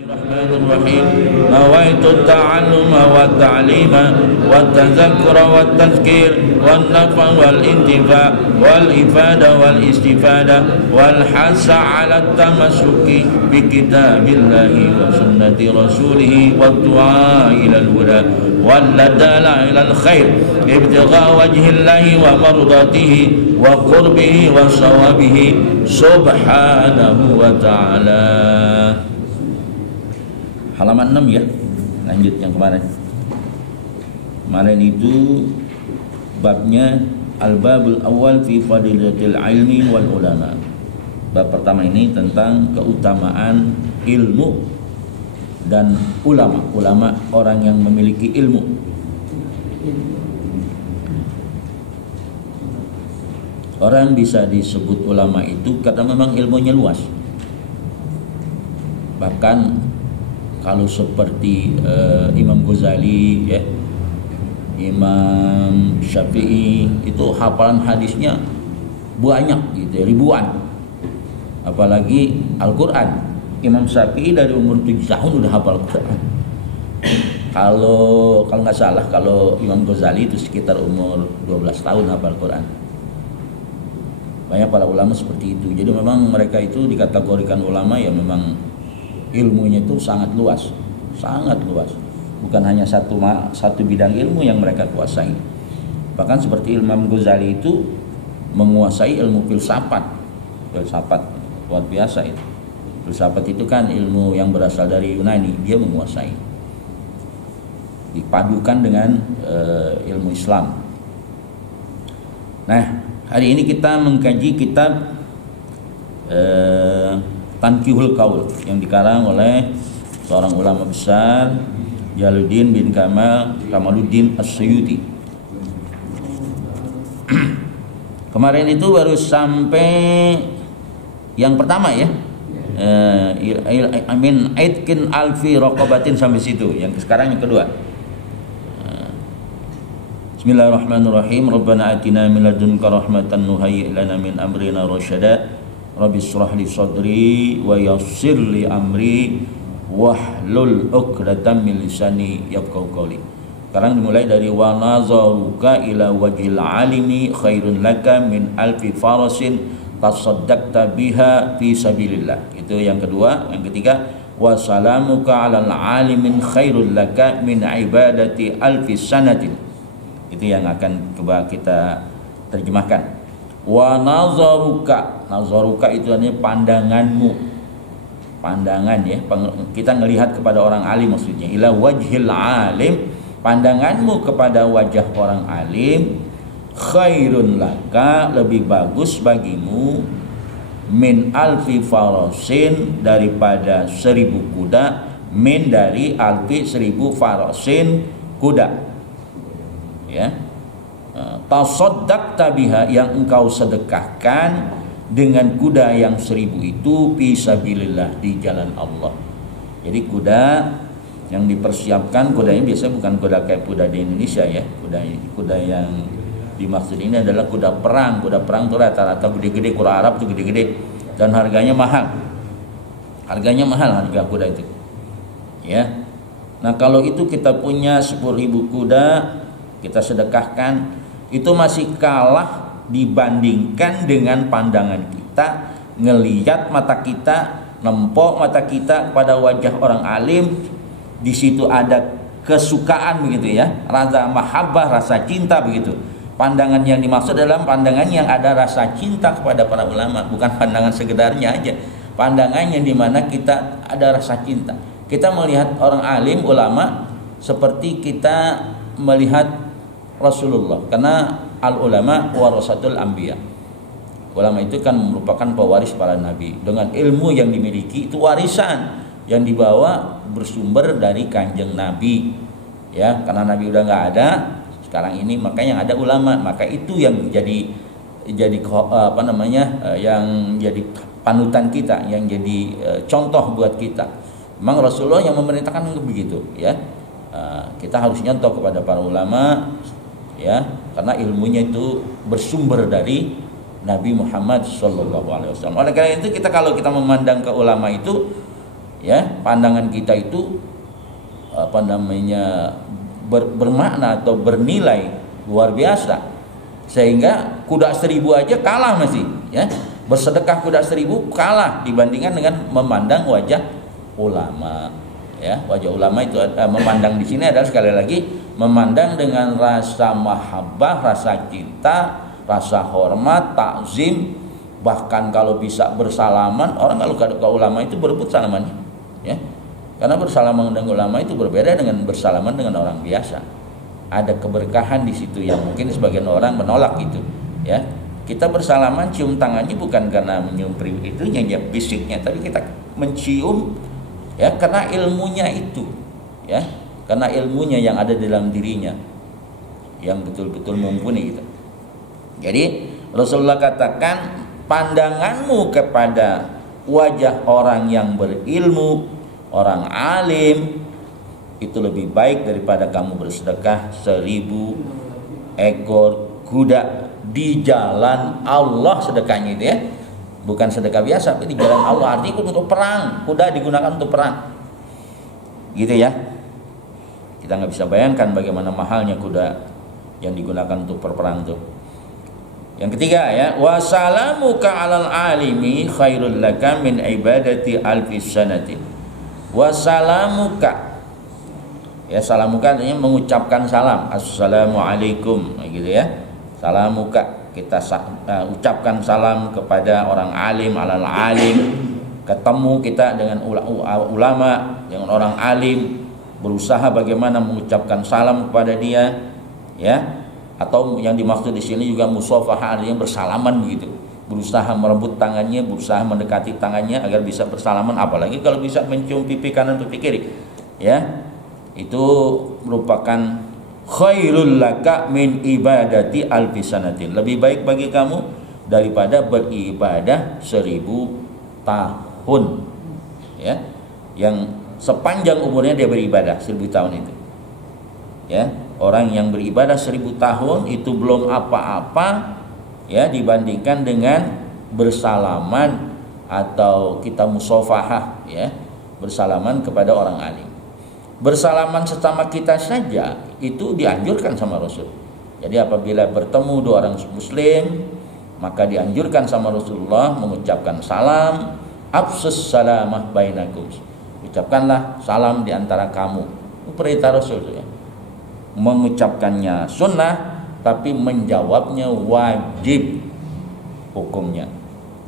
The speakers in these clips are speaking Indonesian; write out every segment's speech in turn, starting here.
Bismillahirrahmanirrahim. Nawaitu ta'alluma wa ta'lima wa tadzakkura wa tazkir wa nafa wal intifa wal ifada wal istifada wal hasa 'ala tamassuki bi kitabillahi wa sunnati rasulih wa du'a ila al-huda wal ladala ila al-khair ibtigha wajhillahi wa mardatihi wa qurbihi wa sawabihi subhanahu wa ta'ala. Halaman 6 ya, lanjut yang kemarin. Kemarin itu babnya al-babul awal fi fadilatil ilmi wal ulama. Bab pertama ini tentang keutamaan ilmu dan ulama orang yang memiliki ilmu. Orang bisa disebut ulama itu karena memang ilmunya luas. Bahkan kalau seperti Imam Ghazali ya, Imam Syafi'i itu hafalan hadisnya banyak gitu, ribuan. Apalagi Al-Qur'an. Imam Syafi'i dari umur 7 tahun udah hafal Al-Qur'an. Kalau nggak salah, kalau Imam Ghazali itu sekitar umur 12 tahun hafal Al-Qur'an. Banyak para ulama seperti itu. Jadi memang mereka itu dikategorikan ulama ya memang ilmunya itu sangat luas. Bukan hanya satu bidang ilmu yang mereka kuasai. Bahkan seperti Imam Ghazali itu menguasai ilmu filsafat luar biasa itu. Filsafat itu kan ilmu yang berasal dari Yunani, dia menguasai. Dipadukan dengan ilmu Islam. Nah, hari ini kita mengkaji kitab Tanqihul Qaul yang dikarang oleh seorang ulama besar, Jalaluddin bin Kamaluddin As-Suyuti. Kemarin itu baru sampai yang pertama ya, Aitkin alfi raqabatin sampai situ. Yang sekarang yang kedua. Bismillahirrahmanirrahim. Rabbana atina min ladunka rahmatan nuhayyi' lana min amrina rasyada. Rabbi shrah li sadri wa yassir li amri wahlul 'uqdatam min lisani yafqahu qawli. Sekarang dimulai dari wa nazaruka ila wajhil alimi khairun laka min alfi farasin tasaddaqta biha fi sabilillah. Itu yang kedua. Yang ketiga, wa salamuka 'alal alimin khairul laka min ibadati alfi sanatin. Itu yang akan coba kita terjemahkan. Wa nazaruka itu artinya pandangan ya, kita ngelihat kepada orang alim maksudnya. Ila wajhil alim, pandanganmu kepada wajah orang alim, khairun laka, lebih bagus bagimu, min alfi farasin, daripada 1000 kuda, min dari alfi 1000 farasin kuda ya. Tasaddaqta biha, yang engkau sedekahkan dengan kuda yang 1000 itu fisabilillah, di jalan Allah. Jadi kuda yang dipersiapkan, kudanya biasanya bukan kuda kayak kuda di Indonesia ya. Kuda yang dimaksud ini adalah kuda perang. Kuda perang itu rata-rata gede-gede, kuda Arab itu gede-gede dan harganya mahal. Harga kuda itu. Ya. Nah, kalau itu kita punya 10.000 kuda, kita sedekahkan, itu masih kalah dibandingkan dengan pandangan kita, ngelihat mata kita, nempok mata kita pada wajah orang alim. Di situ ada kesukaan begitu ya, rasa mahabbah, rasa cinta begitu. Pandangan yang dimaksud adalah pandangan yang ada rasa cinta kepada para ulama, bukan pandangan sekedarnya aja. Pandangan yang dimana kita ada rasa cinta. Kita melihat orang alim, ulama, seperti kita melihat Rasulullah, karena al-ulama warasatul anbiya. Ulama itu kan merupakan pewaris para nabi. Dengan ilmu yang dimiliki, itu warisan yang dibawa bersumber dari kanjeng Nabi. Ya, karena Nabi udah nggak ada sekarang ini, maka yang ada ulama. Maka itu yang jadi yang jadi panutan kita, yang jadi contoh buat kita. Memang Rasulullah yang memerintahkan begitu ya. Kita harus nyontoh kepada para ulama ya, karena ilmunya itu bersumber dari Nabi Muhammad SAW. Oleh karena itu kalau kita memandang ke ulama itu Ya, pandangan kita itu apa namanya bermakna atau bernilai luar biasa, sehingga kuda 1000 aja kalah masih, ya. Bersedekah kuda 1000 kalah dibandingkan dengan memandang wajah ulama, ya. Wajah ulama itu memandang di sini adalah sekali lagi memandang dengan rasa mahabbah, rasa cinta, rasa hormat, takzim, bahkan kalau bisa bersalaman. Orang kalau ke ulama itu berebut salamannya, ya. Karena bersalaman dengan ulama itu berbeda dengan bersalaman dengan orang biasa. Ada keberkahan di situ yang mungkin sebagian orang menolak gitu, ya. Kita bersalaman cium tangannya bukan karena menyium itunya ya fisiknya, tapi kita mencium, ya, karena ilmunya itu, ya. Karena ilmunya yang ada dalam dirinya yang betul-betul mumpuni gitu. Jadi Rasulullah katakan, pandanganmu kepada wajah orang yang berilmu, orang alim, itu lebih baik daripada kamu bersedekah 1000 ekor kuda di jalan Allah. Sedekahnya itu, ya, bukan sedekah biasa, tapi di jalan Allah, artinya untuk perang. Kuda digunakan untuk perang, gitu ya. Kita nggak bisa bayangkan bagaimana mahalnya kuda yang digunakan untuk perperang itu. Yang ketiga, ya, wasalamuka alal alimi khairul laka min ibadati alfis sanatin. Wasalamuka, ya, salamuka artinya mengucapkan salam, assalamualaikum, gitu ya. Salamuka, kita ucapkan salam kepada orang alim, alal alim. Ketemu kita dengan ulama, dengan orang alim, berusaha bagaimana mengucapkan salam kepada dia, ya. Atau yang dimaksud di sini juga musafahah, artinya bersalaman begitu. Berusaha merebut tangannya, berusaha mendekati tangannya agar bisa bersalaman, apalagi kalau bisa mencium pipi kanan atau pipi kiri, ya. Itu merupakan khairul laka min ibadati alfi sanatin. Lebih baik bagi kamu daripada beribadah 1000 tahun, ya. Yang sepanjang umurnya dia beribadah 1000 tahun itu, ya. Orang yang beribadah 1000 tahun itu belum apa-apa, ya, dibandingkan dengan bersalaman atau kita musafahah, ya, bersalaman kepada orang alim. Bersalaman sesama kita saja itu dianjurkan sama Rasul. Jadi apabila bertemu dua orang muslim, maka dianjurkan sama Rasulullah mengucapkan salam, afsus salamah bainakum. Ucapkanlah salam di antara kamu. Itu perintah Rasul, ya. Mengucapkannya sunnah, tapi menjawabnya wajib hukumnya,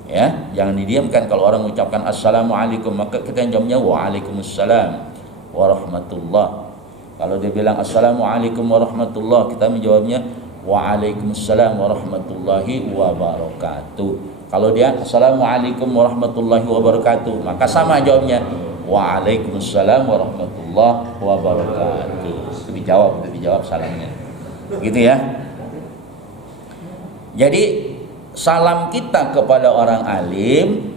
ya. Jangan didiamkan. Kalau orang mengucapkan assalamualaikum, maka kita jawabnya waalaikumsalam warahmatullah. Kalau dia bilang assalamualaikum warahmatullah, kita menjawabnya waalaikumsalam warahmatullahi wabarakatuh. Kalau dia assalamualaikum warahmatullahi wabarakatuh, maka sama jawabnya waalaikumsalam warahmatullahi wabarakatuh. Itu dijawab salamnya, gitu ya. Jadi salam kita kepada orang alim,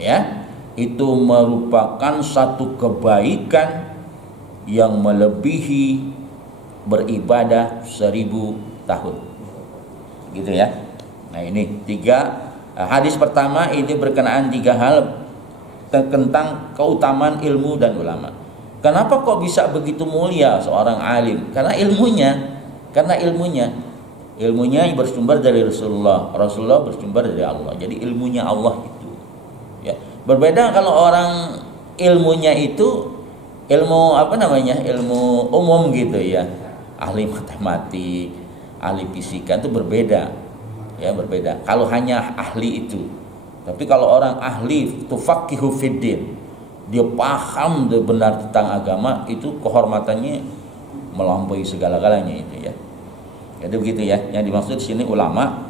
ya, itu merupakan satu kebaikan yang melebihi beribadah 1000 tahun, gitu ya. Nah, ini 3 hadis pertama ini berkenaan 3 hal tentang keutamaan ilmu dan ulama. Kenapa kok bisa begitu mulia seorang alim? Karena ilmunya bersumber dari Rasulullah bersumber dari Allah. Jadi ilmunya Allah itu, ya. Berbeda kalau orang ilmunya itu ilmu ilmu umum gitu, ya. Ahli matematik, ahli fisika, itu berbeda, ya, berbeda. Kalau hanya ahli itu. Tapi kalau orang ahli tufaqihu fiddin, dia paham benar tentang agama, itu kehormatannya melampaui segala-galanya itu, ya. Jadi begitu, ya. Yang dimaksud di sini ulama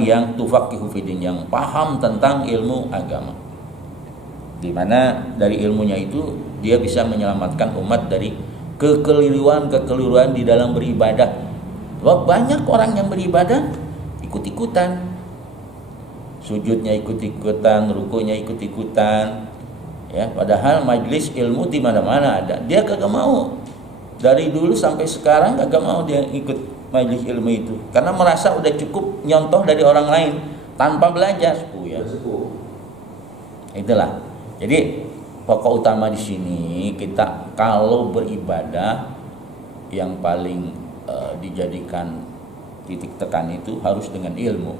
yang tufaqihu fiddin, yang paham tentang ilmu agama. Di mana dari ilmunya itu dia bisa menyelamatkan umat dari kekeliruan di dalam beribadah. Banyak orang yang beribadah ikut-ikutan, sujudnya ikut-ikutan, rukunya ikut-ikutan, ya. Padahal majelis ilmu di mana-mana ada, dia kagak mau. Dari dulu sampai sekarang kagak mau dia ikut majelis ilmu itu, karena merasa udah cukup nyontoh dari orang lain tanpa belajar, ya. Itulah. Jadi pokok utama di sini kita kalau beribadah yang paling dijadikan titik tekan itu harus dengan ilmu.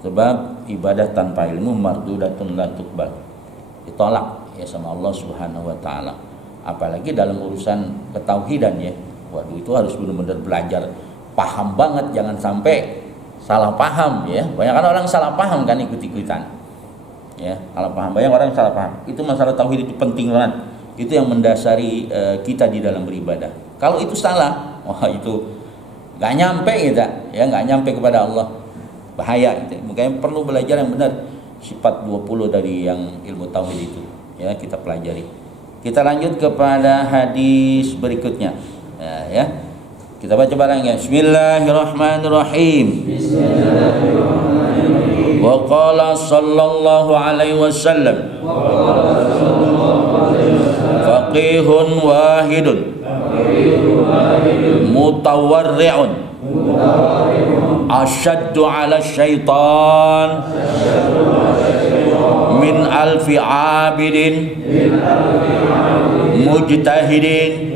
Sebab ibadah tanpa ilmu mardudatun la tuqbal, ditolak ya sama Allah Subhanahu wa taala. Apalagi dalam urusan ketauhidan ya. Waduh, itu harus benar-benar belajar, paham banget, jangan sampai salah paham ya. Banyak kan orang salah paham kan ikut-ikutan. Ya, salah paham. Banyak orang salah paham. Itu masalah tauhid itu penting banget. Itu yang mendasari kita di dalam beribadah. Kalau itu salah, wah itu nggak nyampe kita, ya nggak nyampe kepada Allah, bahaya gitu. Makanya perlu belajar yang benar sifat 20 dari yang ilmu tauhid itu, ya kita pelajari. Kita lanjut kepada hadis berikutnya, ya. Kita baca bareng ya. Bismillahirrahmanirrahim. Bismillahirrahmanirrahim. Wa qala sallallahu alaihi wasallam. Faqihun wahidun mutawarri'un asyaddu 'ala syaitan min alfi 'abidin mujtahidin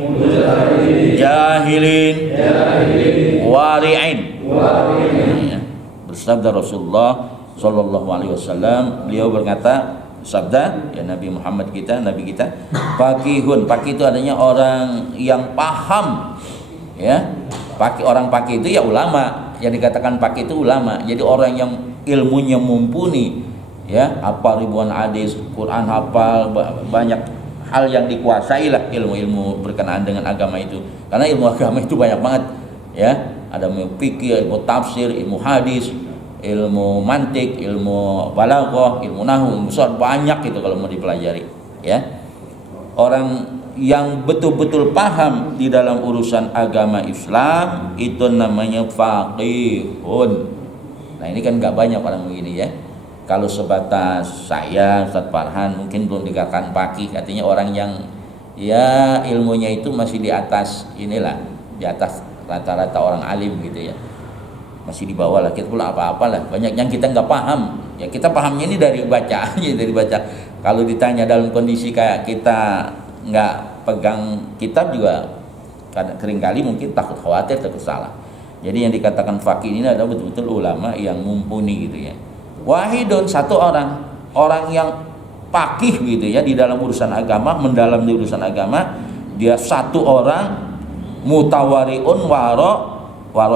jahilin wari'in. Bersabda Rasulullah sallallahu alaihi wasallam, beliau berkata, sabda ya Nabi Muhammad kita, Nabi kita, faqihun, faqih itu adanya orang yang paham ya. Orang faqih itu ya ulama, yang dikatakan faqih itu ulama. Jadi orang yang ilmunya mumpuni ya, hafal ribuan hadis, Quran hafal, banyak hal yang dikuasai lah, ilmu-ilmu berkenaan dengan agama itu. Karena ilmu agama itu banyak banget ya. Ada ilmu fikih, ilmu tafsir, ilmu hadis, ilmu mantik, ilmu balaghah, ilmu nahwu, ilmu sharh, banyak itu kalau mau dipelajari ya. Orang yang betul-betul paham di dalam urusan agama Islam itu namanya faqihun. Nah ini kan nggak banyak orang begini ya. Kalau sebatas saya Ustaz Farhan mungkin belum dikatakan faqih, artinya orang yang ya ilmunya itu masih di atas inilah, di atas rata-rata orang alim gitu ya. Masih di bawah lah, kita pula apa-apa lah. Banyak yang kita nggak paham. Ya kita pahamnya ini dari bacaannya, dari baca. Kalau ditanya dalam kondisi kayak kita nggak pegang kitab juga, seringkali mungkin takut khawatir, takut salah. Jadi yang dikatakan faqih ini adalah betul-betul ulama yang mumpuni gitu ya. Wahidun, satu orang, orang yang faqih gitu ya di dalam urusan agama, mendalam di urusan agama. Dia satu orang, mutawariun waro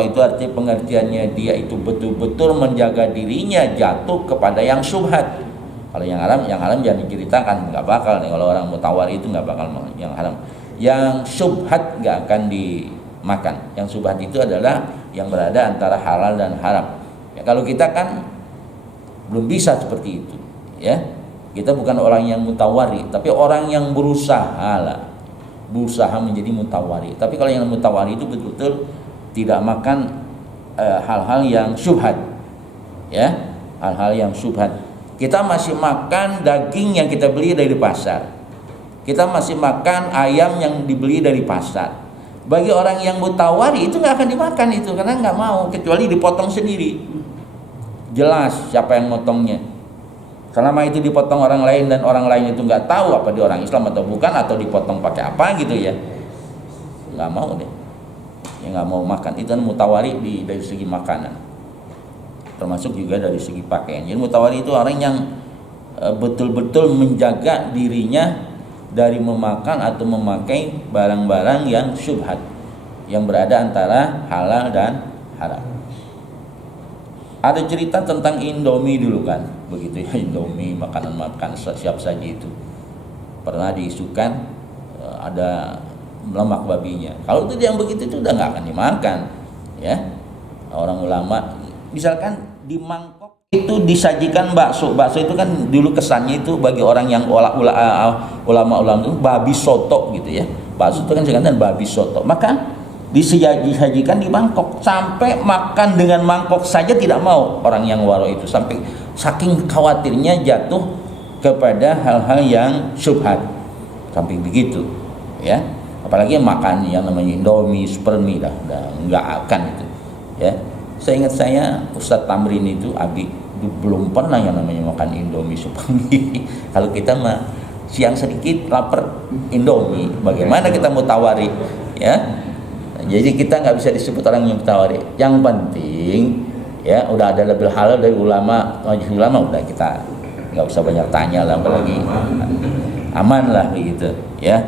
itu artinya pengertiannya dia itu betul-betul menjaga dirinya jatuh kepada yang syubhat. Kalau yang haram jangan diceritakan, nggak bakal nih. Kalau orang mutawari itu nggak bakal yang haram. Yang syubhat nggak akan dimakan. Yang syubhat itu adalah yang berada antara halal dan haram. Ya, kalau kita kan belum bisa seperti itu, ya. Kita bukan orang yang mutawari, tapi orang yang berusaha menjadi mutawari. Tapi kalau yang mutawari itu betul-betul tidak makan hal-hal yang syubhat, ya, hal-hal yang syubhat. Kita masih makan daging yang kita beli dari pasar. Kita masih makan ayam yang dibeli dari pasar. Bagi orang yang mutawari itu nggak akan dimakan itu, karena nggak mau, kecuali dipotong sendiri. Jelas siapa yang motongnya. Selama itu dipotong orang lain dan orang lain itu nggak tahu apa dia orang Islam atau bukan, atau dipotong pakai apa gitu ya, nggak mau deh. Yang nggak mau makan itu kan mutawari dari segi makanan, termasuk juga dari segi pakaian. Jadi mutawari itu orang yang betul-betul menjaga dirinya dari memakan atau memakai barang-barang yang syubhat, yang berada antara halal dan haram. Ada cerita tentang Indomie dulu kan, begitu ya, Indomie, makanan siap saji itu pernah diisukan ada lemak babinya. Kalau itu yang begitu itu udah nggak akan dimakan, ya. Orang ulama, misalkan di mangkok itu disajikan bakso itu kan dulu kesannya itu bagi orang yang ulama-ulama itu babi soto gitu ya. Bakso itu kan sekarang babi soto. Maka disajikan di mangkok, sampai makan dengan mangkok saja tidak mau orang yang waro itu, sampai saking khawatirnya jatuh kepada hal-hal yang syubhat, sampai begitu ya. Apalagi makan yang namanya Indomie, Supermie dah nggak akan itu ya. Seingat saya Ustadz Tamrin itu belum pernah yang namanya makan Indomie, Supermie. Kalau kita mah siang sedikit lapar Indomie, bagaimana kita mau tawari, ya? Jadi kita nggak bisa disebut orang yang tawari. Yang penting ya udah ada lebih halal dari ulama, majelis ulama, udah kita nggak usah banyak tanya lah, apalagi aman lah begitu, ya.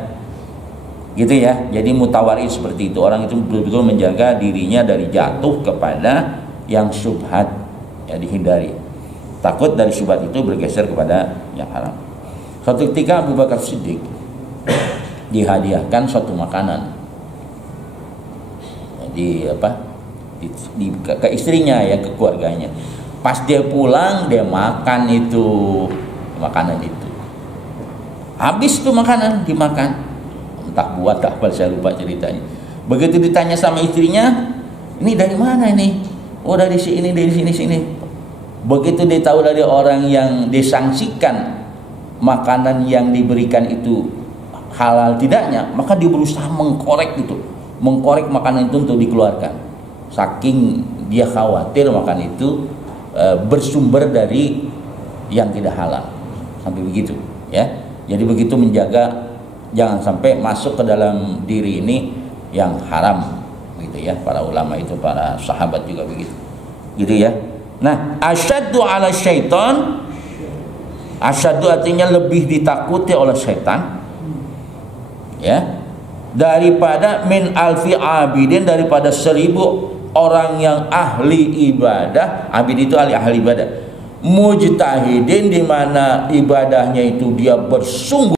Gitu ya. Jadi mutawari seperti itu, orang itu betul-betul menjaga dirinya dari jatuh kepada yang syubhat, ya, dihindari. Takut dari syubhat itu bergeser kepada yang haram. Suatu ketika Abu Bakar Siddiq dihadiahkan suatu makanan ke istrinya, ya, ke keluarganya. Pas dia pulang, dia makan itu makanan itu. Habis tuh makanan dimakan. Entah buat apa, saya lupa ceritanya. Begitu ditanya sama istrinya, ini dari mana ini? Oh, dari sini, dari sini. Begitu dia tahu dari orang yang disangsikan makanan yang diberikan itu halal tidaknya, maka dia berusaha mengkorek makanan itu untuk dikeluarkan. Saking dia khawatir makan itu bersumber dari yang tidak halal, sampai begitu, ya. Jadi begitu menjaga jangan sampai masuk ke dalam diri ini yang haram, gitu ya. Para ulama itu, para sahabat juga begitu, gitu ya. Nah, asyaddu ala syaitan, asyaddu artinya lebih ditakuti oleh syaitan, ya, daripada min alfi abidin, daripada 1000 orang yang ahli ibadah. Abid itu ahli ibadah. Mujtahidin, di mana ibadahnya itu dia bersungguh